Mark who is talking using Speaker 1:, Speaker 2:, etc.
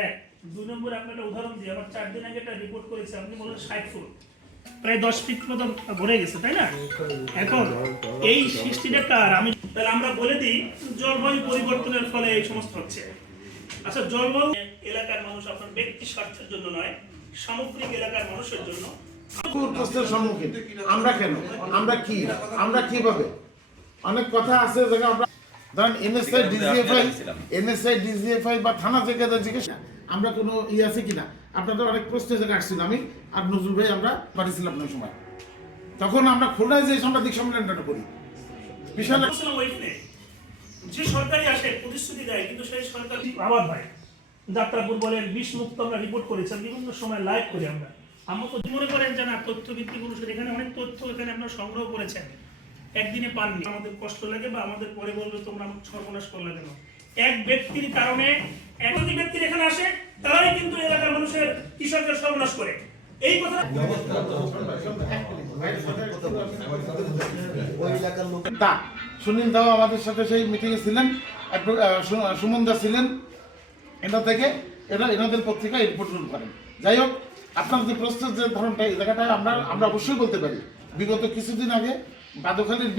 Speaker 1: এক দুই নম্বরে আপনার একটা উদাহরণ দিই আমার চার দিন আগে একটা রিপোর্ট করেছে, আপনি ষাট ফুট। প্রায় দশ ফিট মতো ভরে গেছে, তাই না? এখন এই সৃষ্টিটা কার? আমি তাহলে আমরা বলে দিই, জলবায়ু পরিবর্তনের ফলে এই সমস্ত হচ্ছে। আচ্ছা জলবায়ু এলাকার মানুষ আপনার ব্যক্তি স্বার্থের জন্য নয়, সামগ্রিক এলাকার মানুষের জন্য।
Speaker 2: সম্মুখীন। আমরা কেন? আমরা কি? আমরা কীভাবে? অনেক কথা আছে, যেটা আমরা ধরেন এনএসআই ডিজিএফআই এনএসআই ডিজিএফআই বা থানা থেকে জিজ্ঞেস আমরা কোনো ই আছে কিনা? আপনাদের অনেক প্রশ্ন জায়গায় আসছিল আমি আর নজরুল ভাই আমরা পাঠিয়েছিলাম আপনার সময়। তখন আমরা খুলনায় যে সাংবাদিক সম্মেলনটা করি। বিশাল
Speaker 1: যে সরকারি আসে প্রতিশ্রুতি দেয় কিন্তু সেই সরকার আবার ভাই যাত্রাপুর বলেন বিষ মুক্ত আমরা রিপোর্ট করেছি বিভিন্ন সময় লাইভ করি আমরা। আমরা তো মনে করেন যে না তথ্য ভিত্তিক অনুসারে এখানে অনেক তথ্য এখানে আপনারা সংগ্রহ করেছেন। একদিনে পাননি। আমাদের কষ্ট লাগে বা আমাদের পরে বলবে তোমরা আমাকে সর্বনাশ করলে কেন? এক ব্যক্তির কারণে একটি ব্যক্তির এখানে আসে, তারাই কিন্তু এলাকার মানুষের কৃষকের সর্বনাশ করে। এই কথা
Speaker 2: তা, সুনীল দাও আমাদের সাথে সেই মিটিংয়ে ছিলেন সুমন দা ছিলেন। এটা থেকে এটা এনাদের পত্রিকা রিপোর্ট করেন। যাই হোক আপনার যে প্রশ্নের যে ধরনটা, এই জায়গাটায় আমরা আমরা অবশ্যই বলতে পারি। বিগত কিছুদিন আগে বাদখালীর